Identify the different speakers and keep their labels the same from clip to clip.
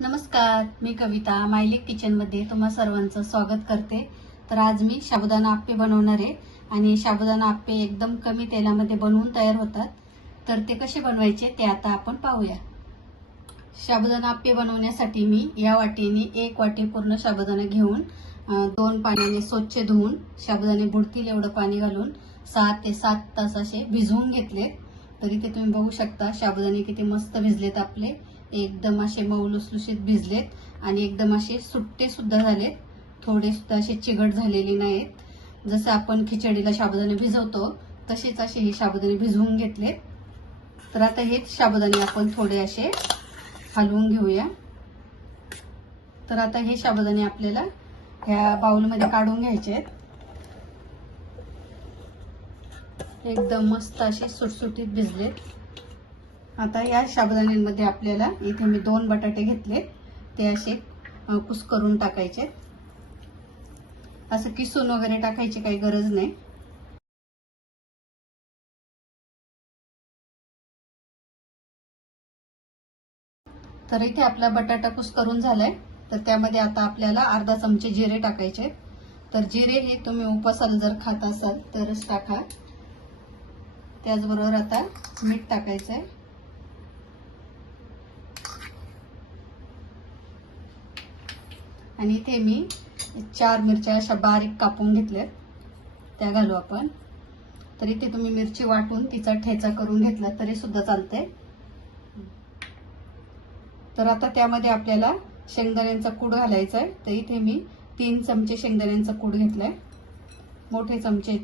Speaker 1: नमस्कार मी कविता मायलिक किचनमध्ये तुम्हा सर्वांचं स्वागत करते. तर आज मी साबुदाणा आप्पे बनवणार आहे आणि साबुदाणा आप्पे एकदम कमी तेलामध्ये बनवून तयार होतात. तर ते कसे बनवायचे ते आता आपण पाहूया. साबुदाणा आप्पे बनवण्यासाठी मी या वाटीने एक वाटी पूर्ण साबुदाणा घेऊन दोन पाण्याने स्वच्छ धुवून साबुदाणे बुडतील एवढं पाणी घालून सहा ते सात तास असे भिजवून घेतले. तरी ते तुम्ही बघू शकता साबुदाणे किती मस्त भिजलेत आपले. एकदम असे मऊ लुसलुशीत भिजलेत आणि एकदम असे सुट्टे सुद्धा झालेत. थोडे सुद्धा असे चिगट झालेले नाहीत. जसं आपण खिचडीला साबुदाणे भिजवतो तसेच असे हे साबुदाणे भिजवून घेतले तर आता हेच साबुदाणे आपण थोडे असे हलवून घेऊया. तर आता हे साबुदाणे आपल्याला ह्या बाउलमध्ये काढून घ्यायचे आहेत. एकदम मस्त असे सुटसुटीत भिजलेत. आता या साबुदाण्यांमध्ये आपल्याला इथे मी दोन बटाटे घेतले. ते असे कुस कुस्करून टाकायचे. असं किसून वगैरे टाकायची काही गरज नाही. तर इथे आपला बटाटा कुस्करून झालाय. तर त्यामध्ये आता आपल्याला अर्धा चमचे जिरे टाकायचे. तर जिरे हे तुम्ही उपासाला जर खात असाल तरच टाका. त्याचबरोबर आता मीठ टाकायचं आहे आणि इथे मी चार मिरच्या अशा बारीक कापून घेतल्या त्या घालू आपण. तर इथे तुम्ही मिरची वाटून तिचा ठेचा करून घेतला तरी सुद्धा चालते तर आता त्यामध्ये आपल्याला शेंगदाण्यांचा कूड घालायचा आहे तर इथे मी तीन चमचे शेंगदाण्यांचा कूड घेतलाय. मोठे चमचे.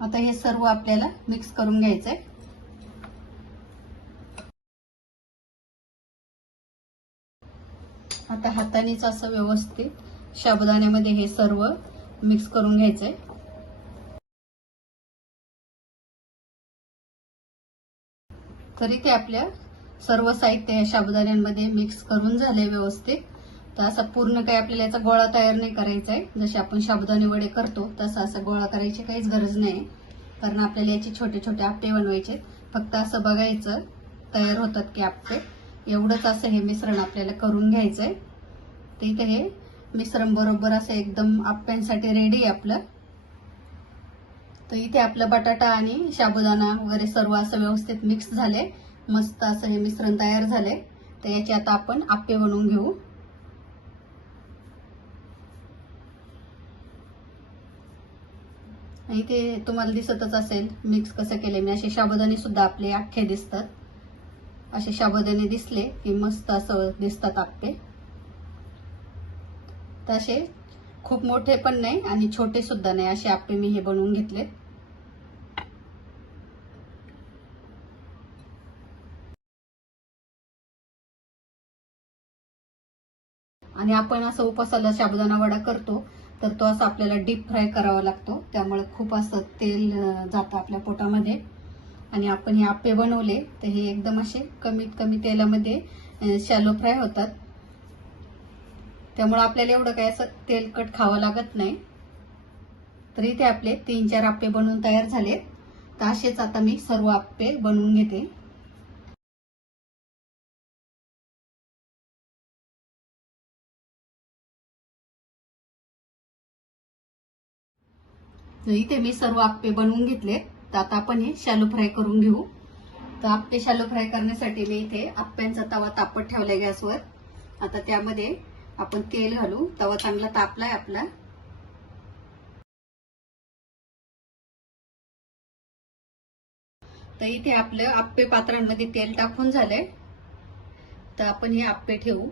Speaker 1: आता हे सर्व आपल्याला मिक्स करून घ्यायचंय. आता हातानेच असं व्यवस्थित साबुदाण्यामध्ये हे सर्व मिक्स करून घ्यायचंय. तरी ते आपल्या सर्व साहित्य ह्या साबुदाण्यांमध्ये मिक्स करून झाले व्यवस्थित. तर असा पूर्ण काही आपल्याला याचा गोळा तयार नाही करायचा आहे जसे आपण साबुदाणे वडे करतो तसा असा गोळा करायची काहीच गरज नाही. कारण आपल्याला याचे छोटे छोटे आपटे बनवायचे फक्त असं बघायचं तयार होतात की आपटे. एवढंच असं हे मिश्रण आपल्याला करून घ्यायचंय. तर इथे हे मिश्रण बरोबर असं एकदम आप्प्यांसाठी रेडी आहे आपलं. तर इथे आपलं बटाटा आणि शाबुदाना वगैरे सर्व असं व्यवस्थित मिक्स झाले. मस्त असं हे मिश्रण तयार झाले तर याचे आता आपण आप्पे बनवून घेऊ. इथे तुम्हाला दिसतच असेल मिक्स कसं केले म्हणजे मी असे साबुदाणे सुद्धा आपले अख्खे दिसतात. असे साबुदाणे दिसले की मस्त असं दिसतात आप्पे. तर असे खूप मोठे पण नाही आणि छोटे सुद्धा नाही. असे आप्पे मी हे बनवून घेतले. आणि आपण असं उपासाला साबुदाणा वडा करतो तर तो असा आपल्याला डीप फ्राय करावा लागतो. त्यामुळे खूप असं तेल जातं आपल्या पोटामध्ये. आणि आपण हे आप्पे बनवले तर हे एकदम असे कमीत कमी तेलामध्ये शॅलो फ्राय होतात. त्यामुळे आपल्याला एवढं काय असं तेलकट खावं लागत नाही. तर इथे आपले तीन चार आप्पे बनवून तयार झाले तर असेच आता मी सर्व आप्पे बनवून घेते. तर इथे मी सर्व आप्पे बनवून घेतले तर आता आपण हे शालो फ्राय करून घेऊ. तर आप्पे शालो फ्राय करण्यासाठी मी इथे आप्प्यांचा तवा तापत ठेवलाय गॅसवर. आता त्यामध्ये आपण तेल घालू तवा चांगला तापलाय आपला. तर इथे आपलं आप्पे पात्रांमध्ये तेल टाकून झालंय. तर आपण हे आप्पे ठेवू.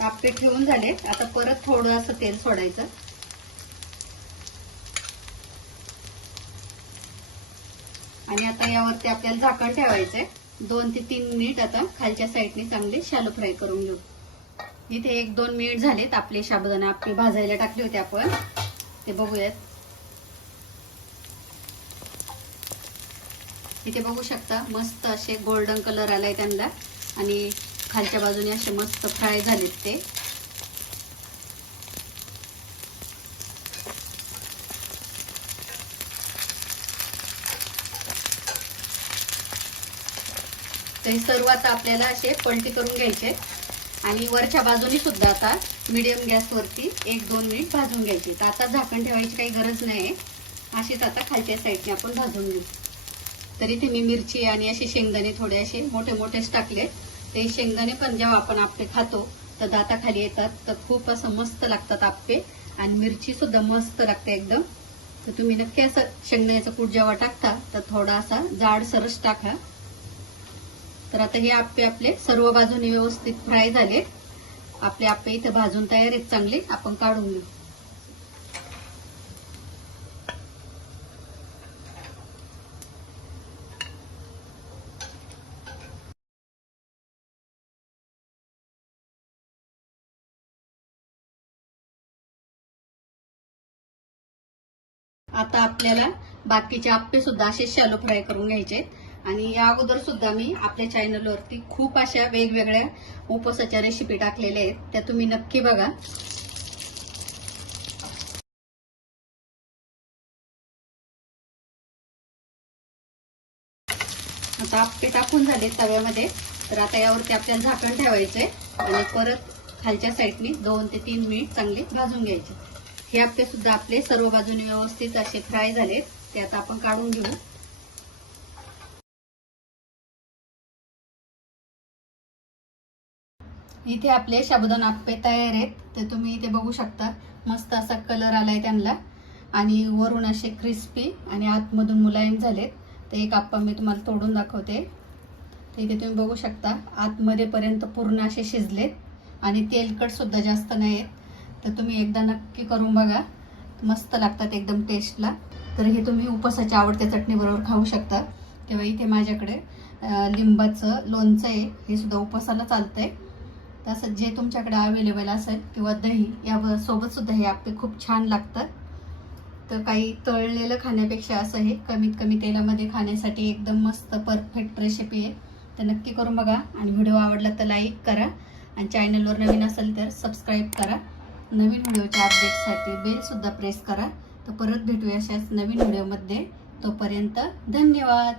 Speaker 1: आप्पे ठेवून झाले. आता परत थोडं असं तेल सोडायचं. आणि आता यावरती आपल्याला झाकण ठेवायचंय. दोन ते तीन मिनिट आता खालच्या साईडने चांगले शालो फ्राय करून घेऊ. इथे एक दोन मिनिट झालेत आपले साबुदाणा आपले भाजायला टाकले होते आपण. ते बघूयात. इथे बघू शकता मस्त असे गोल्डन कलर आलाय त्यांना. आणि खालच्या बाजूने असे मस्त फ्राय झालेत ते. तर हे सर्व आता आपल्याला असे पलटी करून घ्यायचे. आणि वरच्या बाजूनी सुद्धा आता मिडियम गॅसवरती एक दोन मिनिट भाजून घ्यायचे. तर आता झाकण ठेवायची काही गरज नाही आहे अशीच आता खालच्या साईडने आपण भाजून घेऊ. तर इथे मी मिरची आणि असे शेंगदाणे थोडे असे मोठे मोठेच टाकले. ते शेंगदाणे पण जेव्हा आपण आपले खातो तर दाताखाली येतात. तर खूप असं मस्त लागतात आपे आणि मिरची सुद्धा मस्त लागते एकदम. तर तुम्ही नक्की असं शेंगदाण्याचा कूट जेव्हा टाकता तर थोडासा जाड सरस टाका. तर आता हे आप्पे आपले सर्व बाजूने व्यवस्थित फ्राय झाले. आपले आप्पे इथे भाजून तयार आहेत चांगले. आपण काढून घेऊ. आता आपल्याला बाकीचे आप्पे सुद्धा असे शॅलो फ्राय करून घ्यायचे आहेत. आणि या अगोदर सुद्धा मी आपल्या चॅनलवरती खूप अशा वेगवेगळ्या उपवासाच्या रेसिपी टाकलेल्या आहेत. त्या तुम्ही नक्की बघा. आता आप्पे टाकून झाले तव्यामध्ये. तर आता यावरती आपल्याला झाकण ठेवायचंय. आणि परत खालच्या साईडने दोन ते तीन मिनिट चांगले भाजून घ्यायचे. हे आप्पे सुद्धा आपले सर्व बाजूने व्यवस्थित असे फ्राय झालेत. ते आता आपण काढून घेऊ. इथे आपले साबुदाणा आप्पे तयार आहेत. ते तुम्ही इथे बघू शकता मस्त असा कलर आलाय त्यांना. आणि वरून असे क्रिस्पी आणि आतमधून मुलायम झालेत. ते एक आप्पा मी तुम्हाला तोडून दाखवते. तर इथे तुम्ही बघू शकता आतमध्येपर्यंत पूर्ण असे शिजलेत. आणि तेलकटसुद्धा जास्त नाही आहेत तर तुम्ही एकदा नक्की करून बघा. मस्त लागतात एकदम टेस्टला तर हे तुम्ही उपसाच्या आवडत्या चटणीबरोबर खाऊ शकता. तेव्हा इथे माझ्याकडे लिंबाचं लोणचं आहे. हे सुद्धा उपासाला चालतं आहे तसं जे तुमच्याकडे अवेलेबल असेल किंवा दही या सोबतसुद्धा हे आपले खूप छान लागतात. तर काही तळलेलं खाण्यापेक्षा असं हे कमीत कमी तेलामध्ये खाण्यासाठी एकदम मस्त परफेक्ट रेसिपी आहे. तर नक्की करून बघा आणि व्हिडिओ आवडला तर लाईक करा आणि चॅनलवर नवीन असेल तर सबस्क्राईब करा. नवीन व्हिडिओच्या अपडेटसाठी बेलसुद्धा प्रेस करा. तर परत भेटूया अशाच नवीन व्हिडिओमध्ये. तोपर्यंत धन्यवाद!